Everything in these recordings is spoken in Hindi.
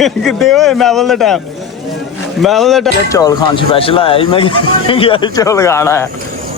कितने हुए महफिल दा टाइम चौल खान स्पेशल आया ही मैं गया चौल खाना है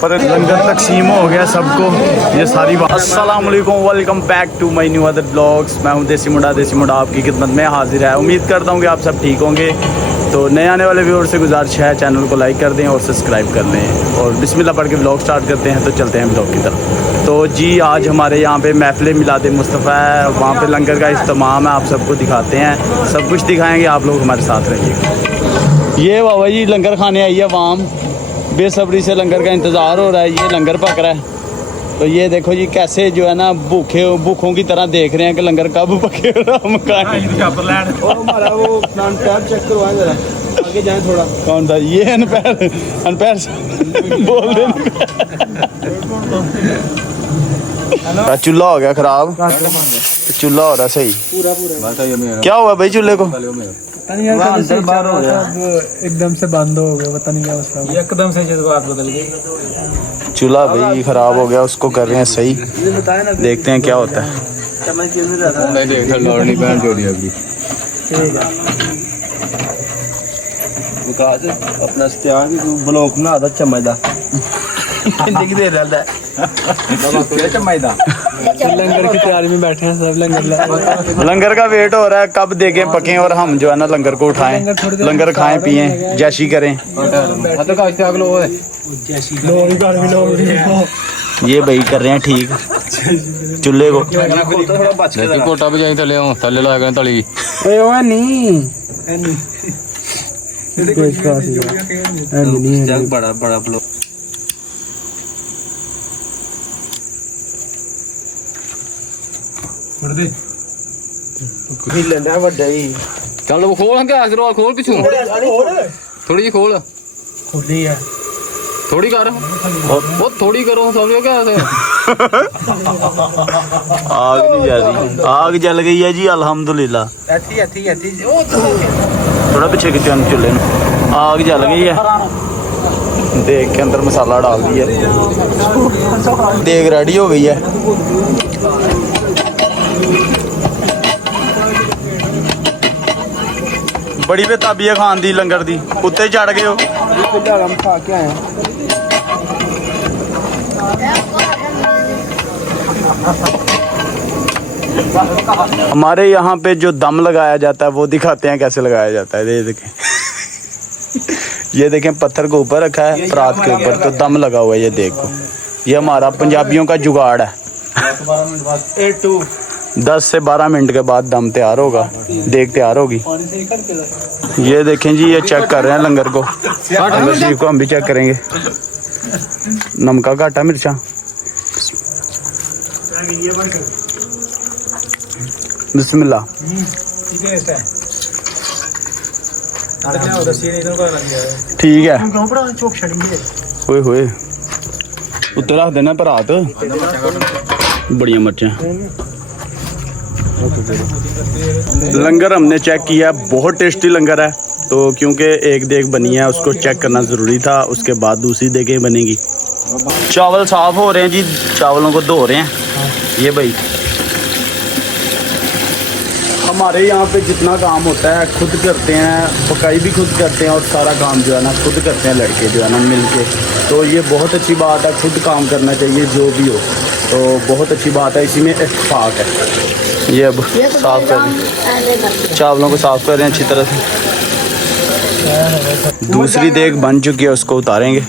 पर लंगर तकसीम हो गया सबको। ये सारी बात। अस्सलाम वालेकुम, welcome back to my new other blogs. मैं हूं देसी मुंडा आपकी खिदमत में हाजिर है। उम्मीद करता हूं कि आप सब ठीक होंगे। तो नए आने वाले व्यूअर से गुजारिश है चैनल को लाइक कर दें और सब्सक्राइब कर लें और बिस्मिल्लाह पढ़ के ब्लॉग स्टार्ट करते हैं। तो चलते हैं ब्लॉग की तरफ। तो जी आज हमारे यहाँ पे महफिल मिलाद मुस्तफ़ा है, वहाँ पे लंगर का इस्तेमाल है, आप सबको दिखाते हैं, सब कुछ दिखाएंगे, आप लोग हमारे साथ रहिए। ये बाबा जी लंगर खाने आई है वाम, बेसब्री से लंगर का इंतज़ार हो रहा है। ये लंगर पक रहा है तो ये देखो जी कैसे जो है ना भूखों की तरह देख रहे हैं कि लंगर कब पके हम आगे जाए थोड़ा। कौन था ये अनपैर बोल दे। चूल्हा हो गया खराब, चूल्हा हो रहा सही। क्या हुआ भाई चूल्हे को? एकदम से बंद हो गया, पता नहीं क्या मसला, एकदम से जज्बात बदल गए। चूल्हा भाई खराब हो गया, उसको कर रहे हैं सही, देखते हैं क्या होता है। अपना ब्लॉक बना दा चमचदा लंगर की तैयारी में बैठे हैं सब। लंगर का वेट हो रहा है कब देखें पके और हम जो है ना लंगर को उठाएं, लंगर खाएं पिएं, जैशी करें। ये भाई कर रहे हैं ठीक चूल्हे को। कोटा भी जाई थले थले ला गए तली बड़ा बड़ा ब्लॉक चल वो खोल क्या खोल पिछू थोड़ी जी खोल खुली है, थोड़ी कर वो थोड़ी करो समझो क्या आग नहीं जा रही, आग जल गई है जी अल्हम्दुलिल्लाह। थोड़ा पीछे खिंचो चूल्हे में, आग जल गई है। देख के अंदर मसाला डाल दिया, देग रेडी हो गई है। बड़ी बेताबी है खान दी लंगर दी, उत्ते चढ़ गए हो। खा के आए हमारे यहाँ पे जो दम लगाया जाता है वो दिखाते हैं कैसे लगाया जाता है। ये देखें ये देखें पत्थर के ऊपर रखा है, परात के ऊपर तो दम लगा हुआ है। ये देखो ये हमारा पंजाबियों का जुगाड़ है। 10 से 12 मिनट के बाद दम तैयार होगा, देख तैयार होगी। ये देखें जी ये चेक कर रहे हैं लंगर को, लंगर शरीफ को हम भी चेक करेंगे। नमका घाटा मिर्चा बिस्मिल्लाह। ठीक है होए होए उत्ते रख देना परात, बड़िया मिर्चें। लंगर हमने चेक किया, बहुत टेस्टी लंगर है। तो क्योंकि एक देग बनी है उसको चेक करना ज़रूरी था, उसके बाद दूसरी देगें बनेगी। चावल साफ़ हो रहे हैं जी, चावलों को धो रहे हैं। ये भाई हमारे यहाँ पे जितना काम होता है खुद करते हैं, पकाई भी खुद करते हैं और सारा काम जो है ना खुद करते हैं लड़के जो है ना मिल के। तो ये बहुत अच्छी बात है, खुद काम करना चाहिए जो भी हो, तो बहुत अच्छी बात है, इसी में इत्तेफाक है। ये अब साफ़ कर रहे, चावलों को साफ़ कर रहे हैं अच्छी तरह से। दूसरी देग बन चुकी है, उसको उतारेंगे।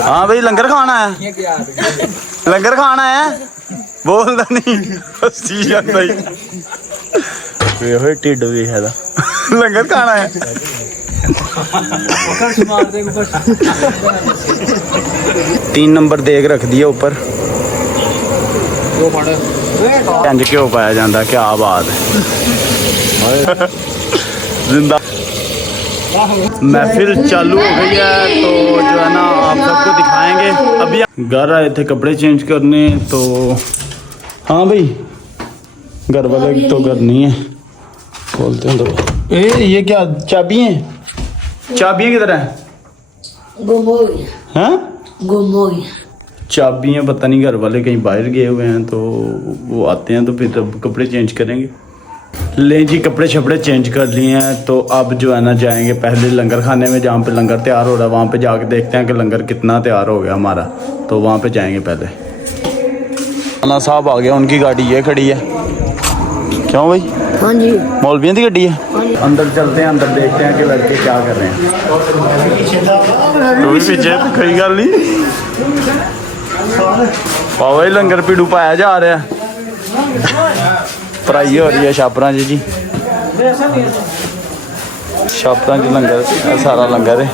हाँ भाई लंगर खाना है, लंगर खाना है, बोलता नहीं टिड भी है लंगर खाना है। 3 नंबर देग रख दिया ऊपर, इंज क्यों पाया जाता, क्या बात है। जिंदा महफिल चालू हो गई है तो जो है ना आप सबको दिखाएंगे। अभी घर आए थे कपड़े चेंज करने, तो हाँ भाई घर वाले तो घर नहीं है, खोलते हैं तो ये क्या चाबियाँ हैं? चाबियाँ किधर हैं? गुम हो गई। हाँ गुम हो गई। चाबियाँ पता नहीं, घर वाले कहीं बाहर गए हुए हैं, तो वो आते हैं तो फिर अब कपड़े चेंज करेंगे। ले जी कपड़े शपड़े चेंज कर लिए हैं, तो अब जो है ना जाएंगे पहले लंगर खाने में जहाँ पे लंगर तैयार हो रहा है, वहाँ पे जाके देखते हैं कि लंगर कितना तैयार हो गया हमारा, तो वहाँ पे जाएंगे पहले। खाना साहब आ गया, उनकी गाड़ी ये खड़ी है। क्यों भाई? हाँ जी। मौलवियों की गाड़ी है। अंदर चलते हैं, अंदर देखते हैं कि लड़के क्या कर रहे हैं। तू भी पीछे, कोई गल नहीं। पावा ही लंगर पीड़ू पाया जा रहा है, पढ़ाई हो रही है छापरा जी। छापरा जी लंगर, सारा लंगर है,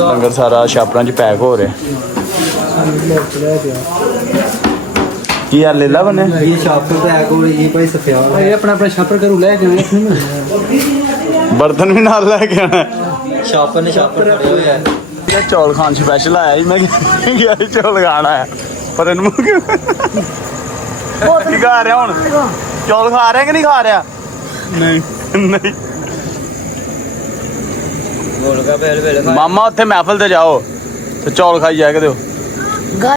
लंगर सारा छापरा जी पैक हो रहा है। ਕੀ ਆ ਲੇਲਾ ਬਣੇ ये शॉपर पैक हो रही है भाई सफिया ये अपना अपना शॉपर करू ले के बर्तन भी नाल लेके आना शॉपर ने शॉपर खड़े हुए हैं ये चौल खान स्पेशल आया ही मैं गया ही चौल खाना है पर इनमें की खा रहा हूँ चौल खा रहे कि नहीं खा रहा नहीं मामा उत्थे महफिल ते जाओ तो चौल खाई जाएगा दो।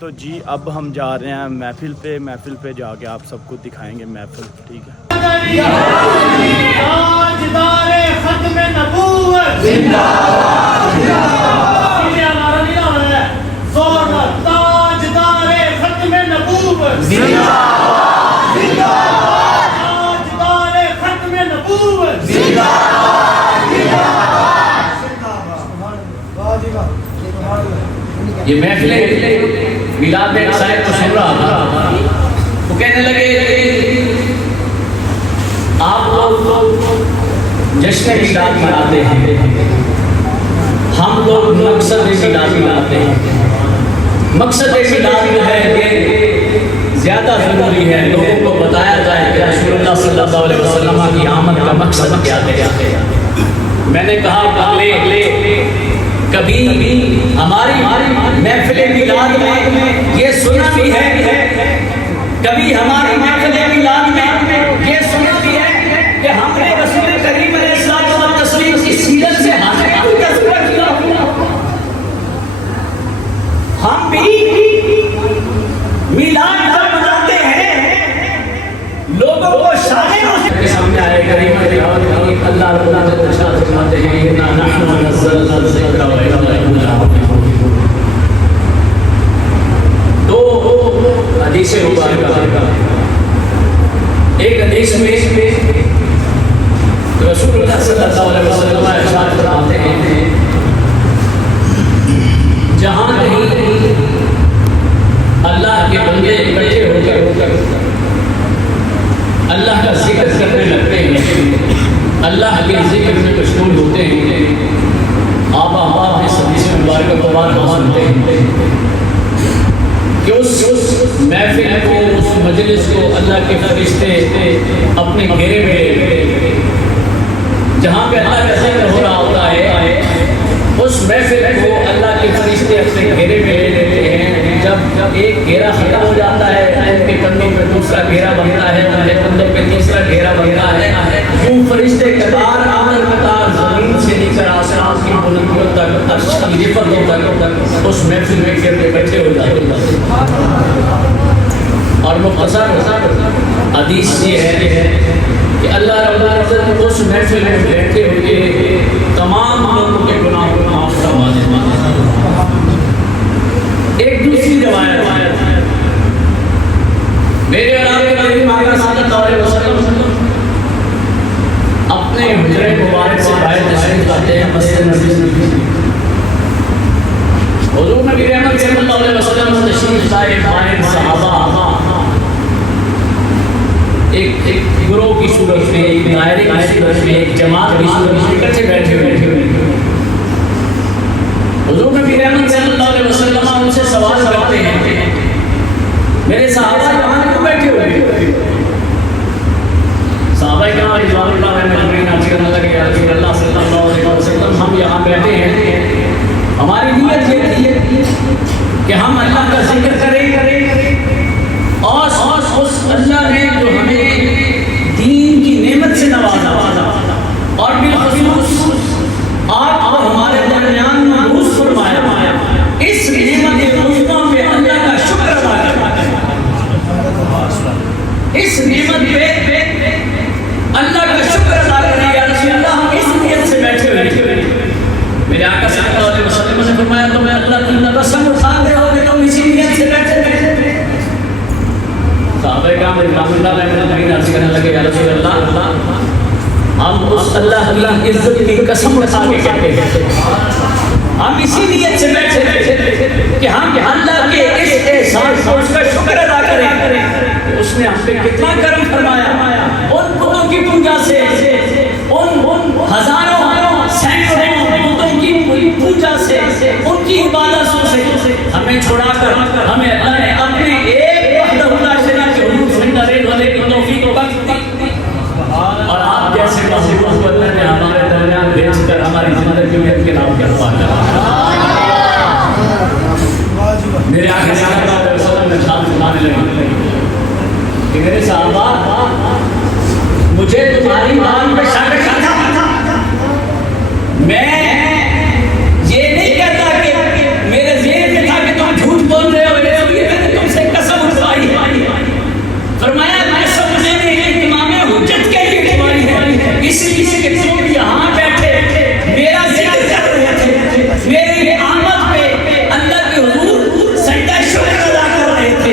तो जी अब हम जा रहे हैं महफिल पे जाके आप सबको दिखाएंगे महफिल, ठीक है। ये महफिल मिलाद में शायद तो सुन रहा था, वो कहने लगे आप लोग जश्न मिलाद मनाते हैं, हम लोग मकसद मिलाद मनाते हैं। मकसद मिलाद जो है ये ज़्यादा ज़रूरी है लोगों को बताया जाए कि रसूलुल्लाह सल्लल्लाहु अलैहि वसल्लम की आमद का मकसद क्या है। मैंने कहा पहले कभी हमारी महफिल मिलाद में ये सुना भी है, कभी हमारी महफिल मिलाद में ये सुना भी है कि हमने रसूल करीम अलैहिस्सलाम तस्लीम की सीरत से हासिल तज़किरा किया। हम भी मिलाद जब मनाते हैं लोगों को शामिल के सामने आए करीम अल्लाह रब्बुल इज्जत इरशाद फरमाते हैं इन्ना नहनु नज़्ज़लना ज़िक्रा व इन्ना लहु लहाफ़िज़ून। दो हदीस मुबारक, एक हदीस में रसूलुल्लाह सल्लल्लाहु अलैहि वसल्लम इरशाद फरमाते हैं जहां कहीं अल्लाह के बंदे इकट्ठे होकर अल्लाह का जिक्र करने लगते हैं, अल्लाह के जिक्र में मशगूल होते हैं, आप अपने हदीस मुबारक को बार सुनते हैं कि उस महफिल को, उस मजलिस को अल्लाह के फरिश्ते अपने घेरे में जहाँ पे अल्लाह का जिक्र हो रहा होता है उस महफिल को अल्लाह के फरिश्ते अपने घेरे में ले लेते हैं। जब एक घेरा खत्म हो जाता है उनके कंधों पे दूसरा घेरा बनता है, उनके कंधों पे तीसरा घेरा बनता है, यूं फरिश्ते कतार आमर कतार जमीन से लेकर आसमान की बुलंदियों तक अर्श की रिफतों तक उस महफिल में घेर के बैठे हो जाते हैं। और मुख्तसर हदीस ये है कि अल्लाह रब्बुल इज्जत उस महफिल में बैठे हुए तमाम लोगों के गुनाहों को माफ करवा देता है। एक दूसरी रवायत मेरे आका करीम सल्लल्लाहु अलैहि वसल्लम अपने हुजरे मुबारक से बाहर तशरीफ लाते हैं मस्जिद नबी हुजूर नबी रहमत सल्लल्लाहु अलैहि वसल्लम तशरीफ लाए, बाहर सहाबा एक ग्रोह की सूरत में, एक दायरे की सूरत में, एक जमात की सूरत में इकट्ठे बैठे हुए हुजूर नबी रहमत सल्लल्लाहु अलैहि वसल्लम उनसे सवाल करते हैं मेरे सहाबा कहाँ क्यों बैठे हुए? सहाबा कहाँ रिज़वानुल्लाह अलैहिम अर्ज़ करने लगे या रसूल अल्लाह सल्लल्लाहु अलैहि वसल्लम हम यहाँ बैठे हैं, हमारी नीयत ये थी कि हम अल्लाह का जिक्र करें और उस अल्लाह ने जो हमें दीन की नेमत से नवाजा और बिलखुसूस आप और हमारे दरमियान मबूस फरमाया, इस नेमत उज़्मा पे अल्लाह का शुक्र अदा करें। इस नेमत उस अल्लाह की इज्जत की कसम उठा के कहते हैं, हम इसीलिए से बैठे कि हम अल्लाह के इस एहसान को उसका शुक्र अदा करें कि उसने हम पे कितना करम फरमाया। उन बुतों की पूजा से, उन हजारों सैकड़ों बुतों की पूजा से, उनकी इबादतों से हमें छुड़ाकर हमें अल्लाह ने अपने एक वहदहू ला शरीक के हुजूर से डरे वाले की तौफीक बख्श दी। और आप जैसे महबूब को अल्लाह ने हमारे दरमियान भेजकर हमारी जिंदगी में इनके नाम करवा मेरे आगे साहब ने शाम सुनाने लगे कि मेरे साहबा मुझे तुम्हारी बात पे शक था। मैं ये नहीं कहता कि मेरे ज़हन में था कि तुम झूठ बोल रहे हो, इसलिए मैंने तुमसे कसम उठवाई है। फरमाया कसम लेने के इमाम हुज्जत के लिए उठवाई है, इसलिए कि तुम यहाँ बैठे मेरा जिक्र कर रहे थे, मेरी आमद पे अल्लाह के हुजूर सजदा शुक्र अदा कर रहे थे।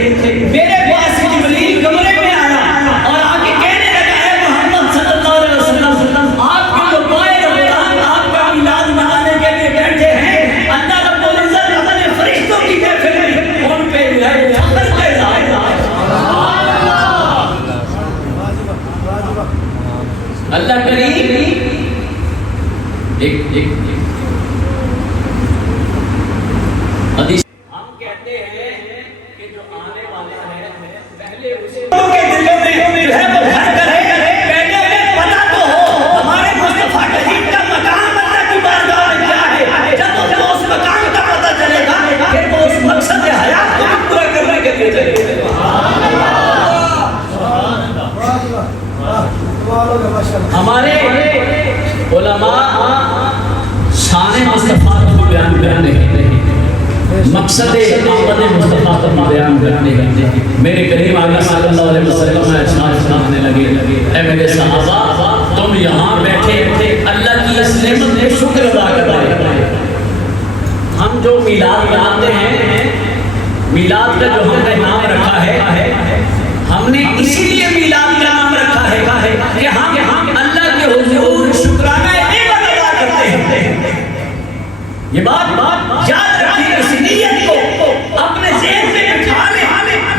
मेरे पास जिब्रील कमरे में आया और आके कहने लगा, है मोहम्मद सल्लल्लाहु अलैहि वसल्लम, आपके तो बाए रमजान आपका मिलाद मनाने के लिए बैठे हैं। अल्लाह रब्बुल इज्जत अपने फरिश्तों की महफिल में उन पे जो है फख्र का इज़हार अल्लाह करीम एक हदीस हम कहते हैं कि जो आने वाला है पहले उसे के दिलों में जो है वो भर कर है, पहले उन्हें पता तो हो हमारे मुस्तफा करीम का मकाम अल्लाह की बारगाह में क्या है। जब उनको उस मकाम का पता चलेगा फिर वो उस मकसद हयात को भी पूरा करने के लिए चलेगा। हमारे उलमा शान मुस्तफा को बयान करने मकसद आमद मुस्तफा को बयान करने मेरे करीम आका सल्लल्लाहु अलैहि वसल्लम इरशाद फरमाने लगे, ऐ मेरे सहाबा तुम यहाँ बैठे अल्लाह की इस नेमत पे शुक्र अदा कर रहे हैं। हम जो मिलाद मनाते हैं, मिलाद का जो हमने नाम रखा है, हमने इसीलिए मिलाद का नाम रखा है कि हम अल्लाह के हुजूर शुक्राना नेमत अदा करते हैं। ये बात याद रखिए, इस नियत को अपने ज़हन में बिठा लें।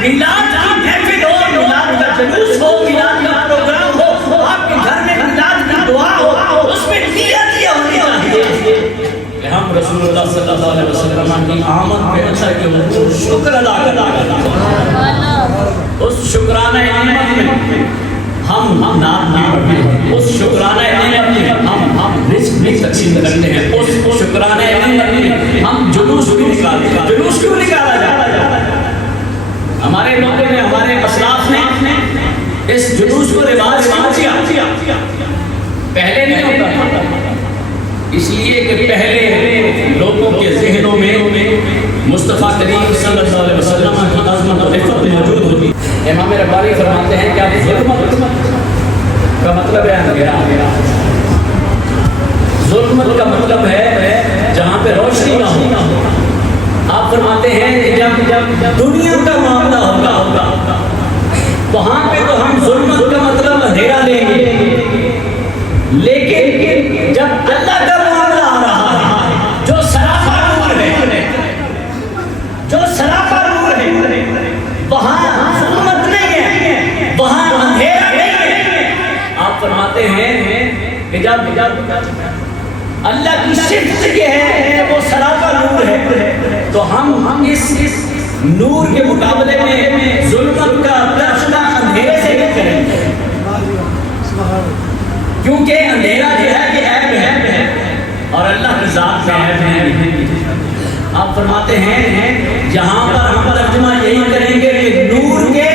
मिलाद की महफिल हो, मिलाद का जुलूस हो, मिलाद का प्रोग्राम हो, आपके घर में मिलाद की दुआ हो, उसमें नियत ये होनी चाहिए कि हम रसूलुल्लाह सल्लल्लाहु अलैहि वसल्लम की आमद पे अल्लाह के हुजूर शुक्र अदा करते। उस शुक्राना नेमत में हम नाम नहीं पढ़ते, उस शुक्राना नेमत में हम रिज़्क़ भी तकसीम करते हैं, उस शुक्राना नेमत में हम जुलूस भी निकालते हैं। जुलूस क्यों निकाला जाता है? हमारे लोगों ने, हमारे असलाफ ने इस जुलूस को रिवाज किया। पहले नहीं होता था, इसलिए कि पहले लोगों के ज़हनों में मुस्तफ़ा करीम सल्लल्लाहु अलैहि वसल्लम की अज़मत और इफ़्फ़त मौजूद होती। इमाम रब्बानी फरमाते हैं कि आप ज़ुल्मत का मतलब है अंधेरा, ज़ुल्मत का मतलब है जहाँ पे रोशनी ना हो। आप फरमाते हैं जब दुनिया का मामला होगा वहाँ पे तो हम ज़ुल्मत का मतलब अंधेरा लेंगे, लेकिन जब अल्लाह का मामला आ रहा है जो सरापा नूर है, जो सरापा नूर है, वहाँ ज़ुल्मत नहीं है, वहाँ अंधेरा नहीं है। आप फरमाते हैं कि जब अल्लाह की सिफ़त ये है वो सरापा नूर है, तो हम इस नूर के मुकाबले में ज़ुल्मत का तर्जुमा अंधेरे से भी करेंगे, क्योंकि अंधेरा जो है कि ऐब है और अल्लाह की ज़ात में ऐब है। आप फरमाते हैं यहाँ पर हम तर्जुमा यही करेंगे कि नूर के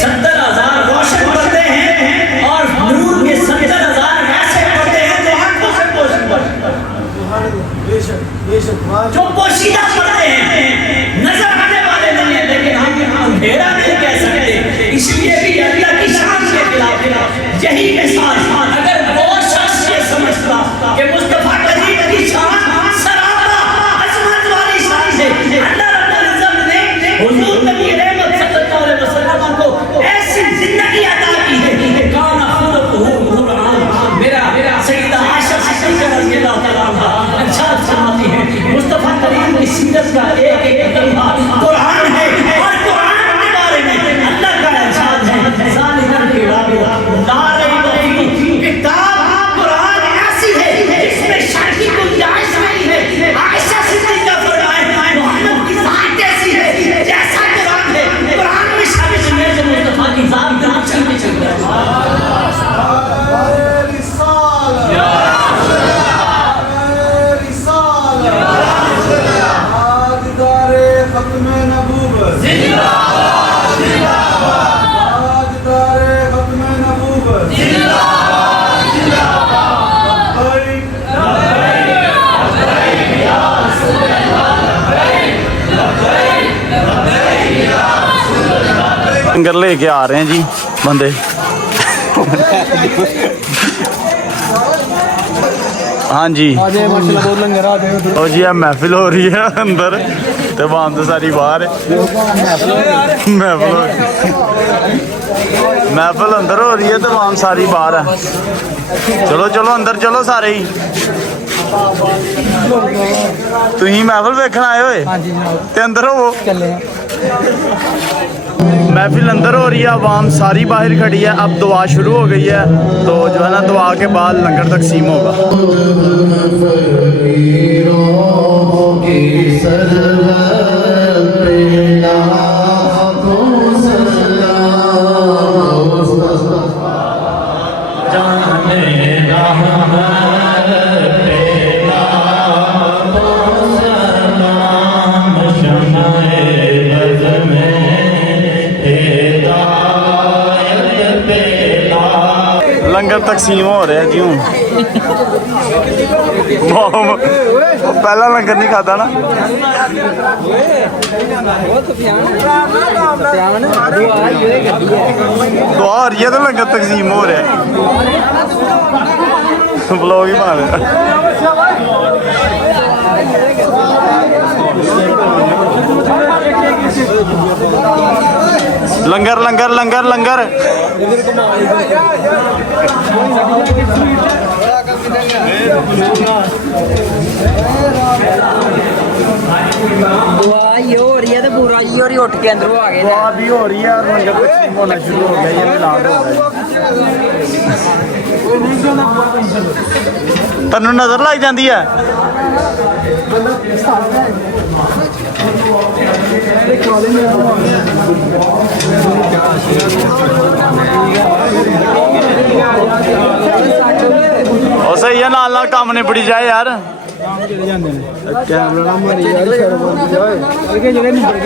70,000 रोशन पर्दे हैं और नूर के 70,000 ऐसे पर्दे हैं जो आंखों से जो पोशीदा पर्दे हैं, नजर आने वाले नहीं है, लेकिन हम अंधेरा नहीं कह सकते। इसलिए भी अल्लाह की शान के खिलाफ यही मिसाल, अगर वो शख्स ये समझता कि मुस्तफा करीम की शान सरापा अजमत वाली शान है, अल्लाह रब्बुल इज्जत ने हुजूर नबी रहमत सल्लल्लाहु अलैहि वसल्लम को ऐसी जिंदगी अता की है, काना खुलुकुहु कुरान, मेरा लंगर लेके आ रहे हैं जी बंदे। हाँ जी और जी अब महफिल हो रही है अंदर तो बाम तो सारी बाहर है। महफिल अंदर हो रही है तो बाम सारी बाहर है। चलो चलो अंदर चलो सारे ही। तुही महफिल देखने आए हुए ते अंदर हो महफिल अंदर हो रही है। आवाम सारी बाहर खड़ी है। अब दुआ शुरू हो गई है तो जो है ना दुआ के बाद लंगर तकसीम होगा। लंगर तकसीम हो रहा है जी हूँ। पहला लंगर नहीं खाता ना। दुआ हो रही है तो लंगर तकसीम हो रहा है। ब्लॉग ही मार लंगर लंगर लंगर लंगर दुआ ये हो रही है तो पूरा ये और उठ के अंदर आ गए। दुआ भी हो रही है और लंगर तकसीम होना शुरू हो गया। ये मिलाद हो गया। तन्नू नजर लग जाती है। और सही है नाल नाल काम निपटी जाए यार।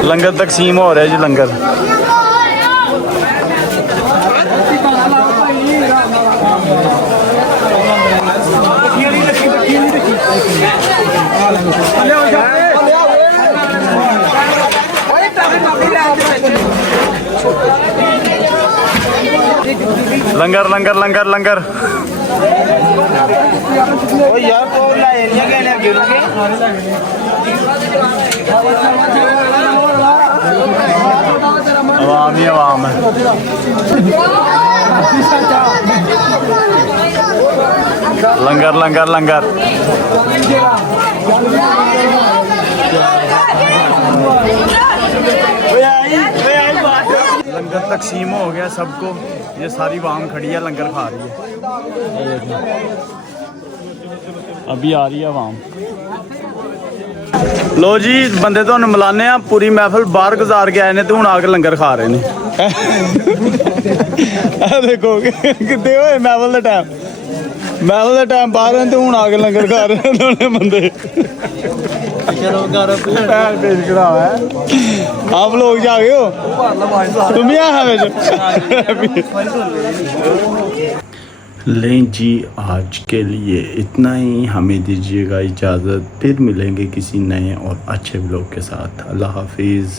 लंगर तकसीम हो रहा है जी लंगर। लंगर लंगर लंगर लंगर आवाम ही आवाम है। लंगर लंगर लंगर लंगर तकसीम हो गया सबको। ये सारी वाम खड़ी है लंगर खा रही है। अभी आ रही है वाम। लो जी बंदे तो मिलाने हैं। पूरी महफिल बाहर गुजार के आए ने तो हूँ आके लंगर खा रहे ने। देखो कितने होए महफिल का टाइम बाहर है तो हूँ आके लंगर खा रहे हैं दोनों बंदे। आप लोग जागे हो तुम लें जी। आज के लिए इतना ही। हमें दीजिएगा इजाज़त। फिर मिलेंगे किसी नए और अच्छे ब्लॉग के साथ। अल्लाह हाफिज़।